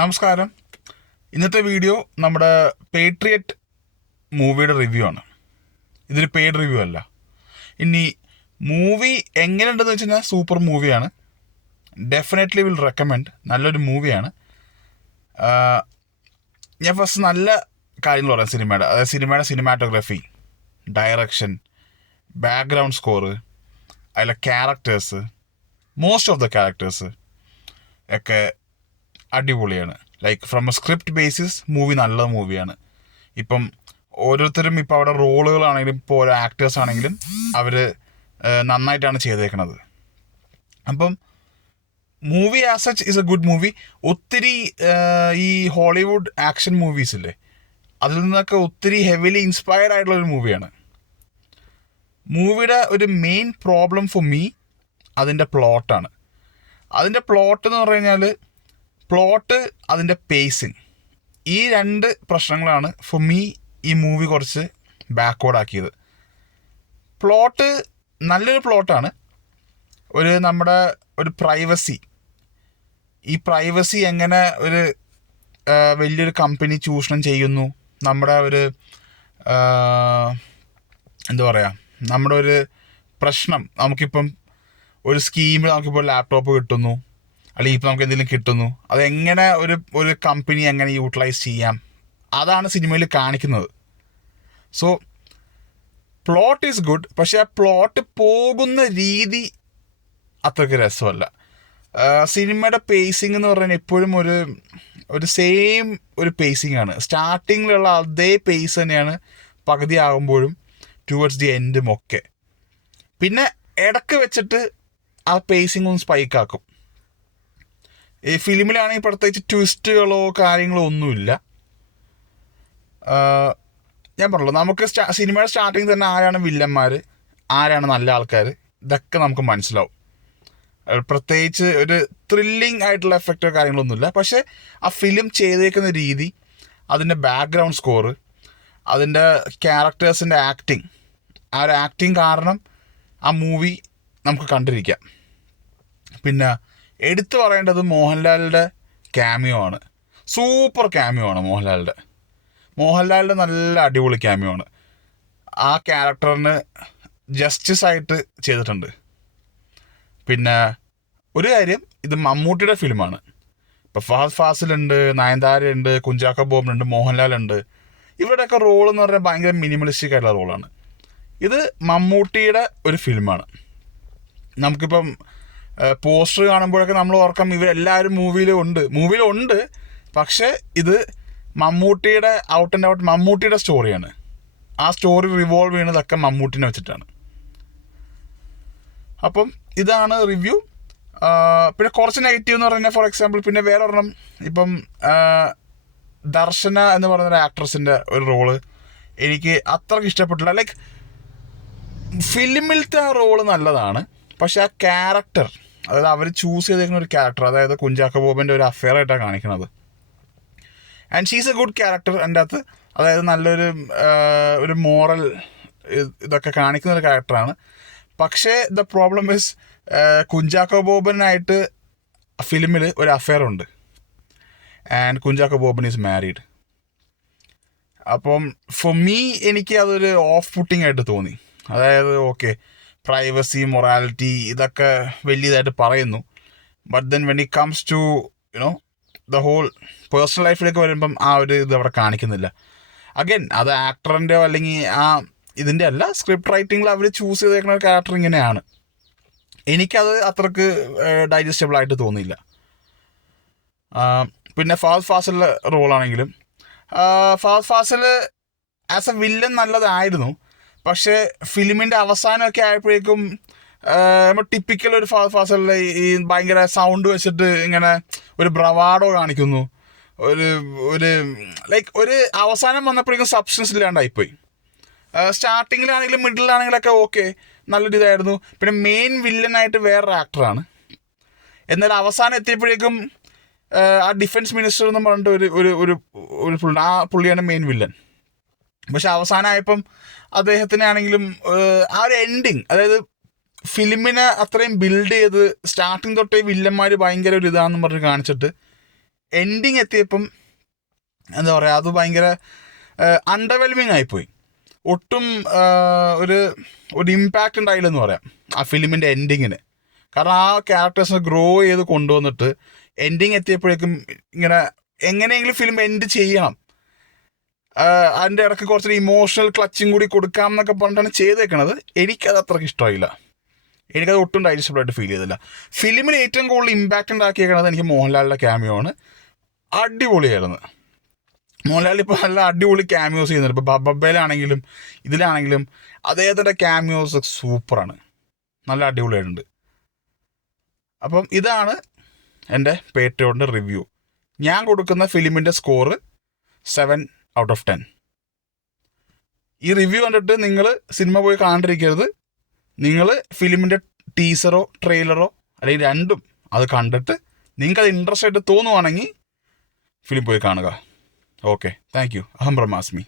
നമസ്കാരം. ഇന്നത്തെ വീഡിയോ നമ്മുടെ പേട്രിയറ്റ് മൂവിയുടെ റിവ്യൂ ആണ്. ഇതൊരു പെയ്ഡ് റിവ്യൂ അല്ല. ഇനി മൂവി എങ്ങനെയുണ്ടെന്ന് വെച്ച് കഴിഞ്ഞാൽ സൂപ്പർ മൂവിയാണ്. Definitely will recommend. നല്ലൊരു മൂവിയാണ്. ഞാൻ ഫസ്റ്റ് നല്ല കാര്യങ്ങൾ പറയാം സിനിമയുടെ. അതായത് സിനിമയുടെ സിനിമാറ്റോഗ്രാഫി, ഡയറക്ഷൻ, ബാക്ക്ഗ്രൗണ്ട് സ്കോറ്, അതിലെ characters, most of the characters ഒക്കെ അടിപൊളിയാണ്. Like from A script basis movie നല്ല മൂവിയാണ്. ഇപ്പം ഓരോരുത്തരും ഇപ്പോൾ അവിടെ റോളുകളാണെങ്കിലും ഇപ്പോൾ ഓരോ ആക്ടേഴ്സ് ആണെങ്കിലും അവർ നന്നായിട്ടാണ് ചെയ്തേക്കണത്. അപ്പം movie as such is A good movie. ഒത്തിരി ഈ ഹോളിവുഡ് ആക്ഷൻ മൂവീസില്ലേ, അതിൽ നിന്നൊക്കെ ഒത്തിരി ഹെവിലി ഇൻസ്പയർഡ് ആയിട്ടുള്ളൊരു മൂവിയാണ്. മൂവിയുടെ ഒരു മെയിൻ പ്രോബ്ലം ഫോർ മീ അതിൻ്റെ പ്ലോട്ടാണ്. അതിൻ്റെ പ്ലോട്ട് എന്ന് പറഞ്ഞു കഴിഞ്ഞാൽ പ്ലോട്ട്, അതിൻ്റെ പേസിങ്, ഈ രണ്ട് പ്രശ്നങ്ങളാണ് ഫോർ മീ ഈ മൂവി കുറച്ച് ബാക്ക്വേർഡ് ആക്കിയത്. പ്ലോട്ട് നല്ലൊരു പ്ലോട്ടാണ്. നമ്മുടെ ഒരു പ്രൈവസി, ഈ പ്രൈവസി എങ്ങനെ ഒരു വലിയൊരു കമ്പനി ചൂഷണം ചെയ്യുന്നു, നമ്മുടെ ഒരു എന്താ പറയുക, നമ്മുടെ ഒരു പ്രശ്നം. നമുക്കിപ്പം ഒരു സ്കീമിൽ നമുക്കിപ്പോൾ ലാപ്ടോപ്പ് കിട്ടുന്നു, അല്ലെങ്കിൽ ഇപ്പോൾ നമുക്ക് എന്തെങ്കിലും കിട്ടുന്നു, അതെങ്ങനെ ഒരു കമ്പനി എങ്ങനെ യൂട്ടിലൈസ് ചെയ്യാം, അതാണ് സിനിമയിൽ കാണിക്കുന്നത്. സോ പ്ലോട്ട് ഈസ് ഗുഡ്, പക്ഷേ ആ പ്ലോട്ട് പോകുന്ന രീതി അത്രയ്ക്ക് രസമല്ല. സിനിമയുടെ പേസിങ് എന്ന് പറഞ്ഞാൽ എപ്പോഴും ഒരു സെയിം ഒരു പേസിങ് ആണ്. സ്റ്റാർട്ടിങ്ങിലുള്ള അതേ പേസ് തന്നെയാണ് പകുതി ആകുമ്പോഴും ടുവേർഡ്സ് ദി എൻഡും ഒക്കെ. പിന്നെ ഇടയ്ക്ക് വെച്ചിട്ട് ആ പേസിങ് ഒന്ന് സ്പൈക്കാക്കും. ഈ ഫിലിമിലാണെങ്കിൽ പ്രത്യേകിച്ച് ട്വിസ്റ്റുകളോ കാര്യങ്ങളോ ഒന്നുമില്ല. ഞാൻ പറഞ്ഞല്ലോ, നമുക്ക് സിനിമയുടെ സ്റ്റാർട്ടിങ് തന്നെ ആരാണ് വില്ലന്മാർ, ആരാണ് നല്ല ആൾക്കാർ, ഇതൊക്കെ നമുക്ക് മനസ്സിലാവും. പ്രത്യേകിച്ച് ഒരു ത്രില്ലിംഗ് ആയിട്ടുള്ള എഫക്റ്റോ കാര്യങ്ങളൊന്നുമില്ല. പക്ഷേ ആ ഫിലിം ചെയ്തേക്കുന്ന രീതി, അതിൻ്റെ ബാക്ക്ഗ്രൗണ്ട് സ്കോറ്, അതിൻ്റെ ക്യാരക്ടേഴ്സിൻ്റെ ആക്ടിങ്, ആ ഒരു ആക്ടിങ് കാരണം ആ മൂവി നമുക്ക് കണ്ടിരിക്കാം. പിന്നെ എടുത്തു പറയേണ്ടത് മോഹൻലാലിൻ്റെ ക്യാമിയോ ആണ്. സൂപ്പർ ക്യാമിയോ ആണ് മോഹൻലാലിൻ്റെ നല്ല അടിപൊളി ക്യാമിയോ ആണ്. ആ ക്യാരക്ടറിന് ജസ്റ്റിസ് ആയിട്ട് ചെയ്തിട്ടുണ്ട്. പിന്നെ ഒരു കാര്യം, ഇത് മമ്മൂട്ടിയുടെ ഫിലിമാണ്. ഇപ്പോൾ ഫഹദ് ഫാസിലുണ്ട്, നയൻതാരയുണ്ട്, കുഞ്ചാക്കോ ബോബനുണ്ട്, മോഹൻലാലുണ്ട്. ഇവരുടെയൊക്കെ റോൾ എന്ന് പറഞ്ഞാൽ ഭയങ്കര മിനിമലിസ്റ്റിക് ആയിട്ടുള്ള റോളാണ്. ഇത് മമ്മൂട്ടിയുടെ ഒരു ഫിലിമാണ്. നമുക്കിപ്പം പോസ്റ്റർ കാണുമ്പോഴൊക്കെ നമ്മൾ ഓർക്കാം ഇവരെല്ലാവരും മൂവിയിലുണ്ട്. പക്ഷേ ഇത് മമ്മൂട്ടിയുടെ ഔട്ട് ആൻഡ് ഔട്ട് മമ്മൂട്ടിയുടെ സ്റ്റോറിയാണ്. ആ സ്റ്റോറി റിവോൾവ് ചെയ്യുന്നതൊക്കെ മമ്മൂട്ടിനെ വെച്ചിട്ടാണ്. അപ്പം ഇതാണ് റിവ്യൂ. പിന്നെ കുറച്ച് നെഗറ്റീവ് എന്ന് പറഞ്ഞാൽ, ഫോർ എക്സാമ്പിൾ, പിന്നെ വേറെ ഒരെണ്ണം, ഇപ്പം ദർശന എന്ന് പറയുന്നൊരു ആക്ട്രസിൻ്റെ ഒരു റോള് എനിക്ക് അത്രയ്ക്ക് ഇഷ്ടപ്പെട്ടില്ല. ലൈക്ക് ഫിലിമിലത്തെ ആ റോള് നല്ലതാണ്, പക്ഷെ ആ ക്യാരക്ടർ, അതായത് അവർ ചൂസ് ചെയ്തേക്കുന്ന ഒരു ക്യാരക്ടർ, അതായത് കുഞ്ചാക്കോ ബോബൻ്റെ ഒരു അഫെയർ ആയിട്ടാണ് കാണിക്കുന്നത്. And she's A good character എൻ്റെ അകത്ത്. അതായത് നല്ലൊരു മോറൽ ഇതൊക്കെ കാണിക്കുന്ന ഒരു ക്യാരക്ടറാണ്. പക്ഷേ ദ പ്രോബ്ലം ഇസ്, കുഞ്ചാക്കോ ബോബനായിട്ട് ഫിലിമിൽ ഒരു അഫെയർ ഉണ്ട്. And Kunchacko Boban is married. അപ്പം ഫോർ മീ എനിക്ക് അതൊരു ഓഫ് പുട്ടിങ് ആയിട്ട് തോന്നി. അതായത് ഓക്കെ, പ്രൈവസി, മൊറാലിറ്റി, ഇതൊക്കെ വലിയതായിട്ട് പറയുന്നു. But then when it comes to the whole personal ലൈഫിലേക്ക് വരുമ്പം ആ ഒരു ഇത് അവിടെ കാണിക്കുന്നില്ല. അഗൈൻ അത് ആക്ടറിൻ്റെയോ അല്ലെങ്കിൽ ആ ഇതിൻ്റെ അല്ല, സ്ക്രിപ്റ്റ് റൈറ്റിങ്ങിൽ അവർ ചൂസ് ചെയ്തേക്കുന്ന ക്യാരക്ടർ ഇങ്ങനെയാണ്. എനിക്കത് അത്രക്ക് ഡൈജസ്റ്റബിൾ ആയിട്ട് തോന്നിയില്ല. പിന്നെ ഫഹദ് ഫാസിലിൻ്റെ റോളാണെങ്കിലും, Fahadh Faasil as a villain നല്ലതായിരുന്നു. പക്ഷേ ഫിലിമിൻ്റെ അവസാനമൊക്കെ ആയപ്പോഴേക്കും ടിപ്പിക്കൽ ഒരു ഫഹദ് ഫാസിലിൻ്റെ ഈ ഭയങ്കര സൗണ്ട് വെച്ചിട്ട് ഇങ്ങനെ ഒരു ബ്രവാഡോ കാണിക്കുന്നു. ഒരു ലൈക്ക് ഒരു അവസാനം വന്നപ്പോഴേക്കും സബ്സ്റ്റൻസ് ഇല്ലാണ്ടായിപ്പോയി. സ്റ്റാർട്ടിങ്ങിലാണെങ്കിലും മിഡിലാണെങ്കിലൊക്കെ ഓക്കെ, നല്ലൊരു ഇതായിരുന്നു. പിന്നെ മെയിൻ വില്ലനായിട്ട് വേറൊരു ആക്ടറാണ്. എന്നാൽ അവസാനം എത്തിയപ്പോഴേക്കും ആ ഡിഫൻസ് മിനിസ്റ്റർ എന്ന് പറഞ്ഞിട്ട് ഒരു പുള്ളിയാണ് മെയിൻ വില്ലൻ. പക്ഷെ അവസാനമായപ്പം അദ്ദേഹത്തിനാണെങ്കിലും ആ ഒരു എൻഡിങ്, അതായത് ഫിലിമിനെ അത്രയും ബിൽഡ് ചെയ്ത് സ്റ്റാർട്ടിങ് തൊട്ടേ വില്ലന്മാർ ഭയങ്കര ഒരു ഇതാണെന്ന് പറഞ്ഞ് കാണിച്ചിട്ട് എൻഡിങ് എത്തിയപ്പം എന്താ പറയുക, അത് ഭയങ്കര അണ്ടർവെൽമിങ് ആയിപ്പോയി. ഒട്ടും ഒരു ഇമ്പാക്റ്റ് ഉണ്ടായില്ലെന്ന് പറയാം ആ ഫിലിമിൻ്റെ എൻഡിങ്ങിന്. കാരണം ആ ക്യാരക്ടേഴ്സിനെ ഗ്രോ ചെയ്ത് കൊണ്ടുവന്നിട്ട് എൻഡിങ് എത്തിയപ്പോഴേക്കും ഇങ്ങനെ എങ്ങനെയെങ്കിലും ഫിലിം എൻഡ് ചെയ്യണം, അതിൻ്റെ ഇടയ്ക്ക് കുറച്ചൊരു ഇമോഷണൽ ക്ലച്ചും കൂടി കൊടുക്കാം എന്നൊക്കെ പറഞ്ഞിട്ടാണ് ചെയ്തേക്കണത്. എനിക്കത് അത്രയ്ക്ക് ഇഷ്ടമായില്ല. എനിക്കത് ഒട്ടും ഡൈജസ്റ്റബിൾ ആയിട്ട് ഫീൽ ചെയ്തില്ല. ഫിലിമിൽ ഏറ്റവും കൂടുതൽ ഇമ്പാക്റ്റ് ഉണ്ടാക്കിയേക്കണത് എനിക്ക് മോഹൻലാലിൻ്റെ ക്യാമിയോ ആണ്. അടിപൊളിയായിരുന്നു. മോഹൻലാൽ ഇപ്പോൾ നല്ല അടിപൊളി ക്യാമിയോസ് ചെയ്യുന്നുണ്ട്. ഇപ്പോൾ ബബ്ബയിലാണെങ്കിലും ഇതിലാണെങ്കിലും അദ്ദേഹത്തിൻ്റെ ക്യാമിയോസ് സൂപ്പറാണ്, നല്ല അടിപൊളിയായിട്ടുണ്ട്. അപ്പം ഇതാണ് എൻ്റെ പേട്രിയോട്ടിൻ്റെ റിവ്യൂ. ഞാൻ കൊടുക്കുന്ന ഫിലിമിൻ്റെ സ്കോറ് 7/10. ഈ റിവ്യൂ കണ്ടിട്ട് നിങ്ങൾ സിനിമ പോയി കാണാണ്ടിരിക്കരുത്. നിങ്ങൾ ഫിലിമിൻ്റെ ടീസറോ ട്രെയിലറോ അല്ലെങ്കിൽ രണ്ടും അത് കണ്ടിട്ട് നിങ്ങൾക്കത് ഇൻട്രസ്റ്റ് ആയിട്ട് തോന്നുവാണെങ്കിൽ ഫിലിം പോയി കാണുക. Okay, thank you. അഹം ബ്രഹ്മാസ്മി.